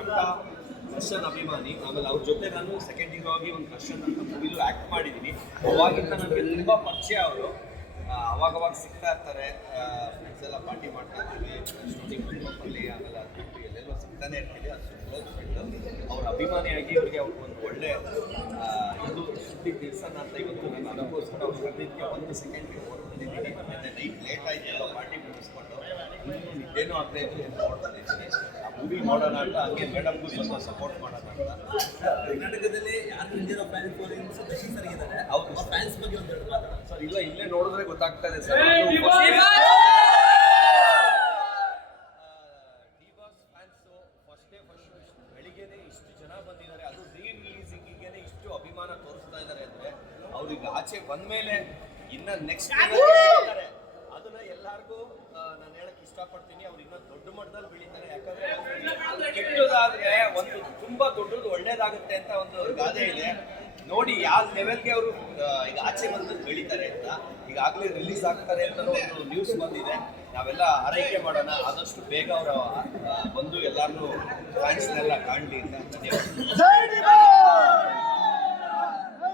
ಪಕ್ಕ ದರ್ಶನ್ ಅಭಿಮಾನಿ. ಆಮೇಲೆ ಅವ್ರ ಜೊತೆ ನಾನು ಸೆಕೆಂಡ್ ಆಗಿ ಒಂದು ದರ್ಶನ್ ಅಂತ ಮೂವಿಲು ಆ್ಯಕ್ಟ್ ಮಾಡಿದ್ದೀನಿ ಅವಾಗಿಂದ ನನಗೆ ತುಂಬ ಪರಿಚಯ ಅವರು. ಅವಾಗ ಸಿಗ್ತಾ ಇರ್ತಾರೆ. ಫ್ರೆಂಡ್ಸ್ ಎಲ್ಲ ಪಾರ್ಟಿ ಮಾಡ್ತಾ ಇರ್ತೀವಿ. ಶೂಟಿಂಗ್ ಅಲ್ಲಿ, ಆಮೇಲೆ ಅದು ಎಲ್ಲೆಲ್ಲೋ ಸಿಗ್ತಾನೆ ಇರ್ತೀವಿ. ಅದು ಕ್ಲೋಸ್ ಫ್ರೆಂಡ್ ಅವ್ರ ಅಭಿಮಾನಿಯಾಗಿ ಅವ್ರಿಗೆ ಅವ್ರಿಗೆ ಒಂದು ಒಳ್ಳೆ ಇದು ಸುದ್ದಿ ತಿಳಿಸೋಣ ಅಂತ ಇವತ್ತು ನಾನು ಅದಕ್ಕೋಸ್ಕರ ಅವ್ರು ಕರೆದಿದ್ದಕ್ಕೆ ಒಂದು ಸೆಕೆಂಡ್ಗೆ ಓಡ್ ಬಂದಿದ್ದೀನಿ. ನೈಟ್ ಲೇಟ್ ಮುಗಿಸ್ಕೊಂಡು ಇನ್ನೂ ಆಗ್ತಾ ಆಗದೆ ಇತ್ತು ನೋಡ್ತಾನೆ ಬಂದಿದ್ದೀನಿ ಆ ಮೂವಿ ಮಾಡೋಣ ಅಂತ ಹಂಗೆ ಮೇಡಮ್ಗೂ ಸ್ವಲ್ಪ ಸಪೋರ್ಟ್ ಮಾಡೋಣ ಅಂತ. ಕರ್ನಾಟಕದಲ್ಲಿ ಯಾರು Indian fan followings Darshan sir ಇದ್ದಾರೆ ಅವ್ರ ಫ್ಯಾನ್ಸ್ ಬಗ್ಗೆ ಒಂದೆರಡು ಮಾತಾಡೋಣ ಸರ್ ಇಲ್ಲ ಇಲ್ಲೇ ನೋಡಿದ್ರೆ ಗೊತ್ತಾಗ್ತಾ ಇದೆ ಸರ್. ಡಿವಾಸ್ ಫ್ಯಾನ್ಸು ಫಸ್ಟ್ ಡೇ ಫಸ್ಟ್ ಬೆಳಿಗ್ಗೆನೆ ಇಷ್ಟು ಜನ ಬಂದಿದ್ದಾರೆ. ಅದು ರೀ ಇಷ್ಟು ಅಭಿಮಾನ ತೋರಿಸ್ತಾ ಇದ್ದಾರೆ ಅಂದ್ರೆ ಅವ್ರಿಗೆ ಆಚೆ ಬಂದ್ಮೇಲೆ ಇನ್ನ ನೆಕ್ಸ್ಟ್ ಎಲ್ಲಾರ್ಗೂ ನಾನು ಹೇಳಕ್ ಇಷ್ಟಪಡ್ತೀನಿ. ಅವ್ರು ಇನ್ನೂ ದೊಡ್ಡ ಮಟ್ಟದಲ್ಲಿ ಬೆಳೀತಾರೆ. ಯಾಕಂದ್ರೆ ಕೆಟ್ಟದಾದ್ರೆ ಒಂದು ತುಂಬಾ ದೊಡ್ಡದು ಒಳ್ಳೇದಾಗುತ್ತೆ ಅಂತ ಒಂದು ಗಾದೆ ಇದೆ. ನೋಡಿ ಯಾವ ಲೆವೆಲ್ಗೆ ಅವರು ಈಗ ಆಚೆ ಬಂದು ಬೆಳೀತಾರೆ ಅಂತ ಈಗಾಗಲೇ ರಿಲೀಸ್ ಆಗ್ತಾರೆ ಅಂತ ಒಂದು ನ್ಯೂಸ್ ಬಂದಿದೆ. ನಾವೆಲ್ಲ ಆರೈಕೆ ಮಾಡೋಣ. ಆದಷ್ಟು ಬೇಗ ಅವರ ಬಂದು ಎಲ್ಲಾರನ್ನೂ ಫ್ಯಾನ್ಸ್ನೆಲ್ಲ ಕಾಣಲಿ ಅಂತ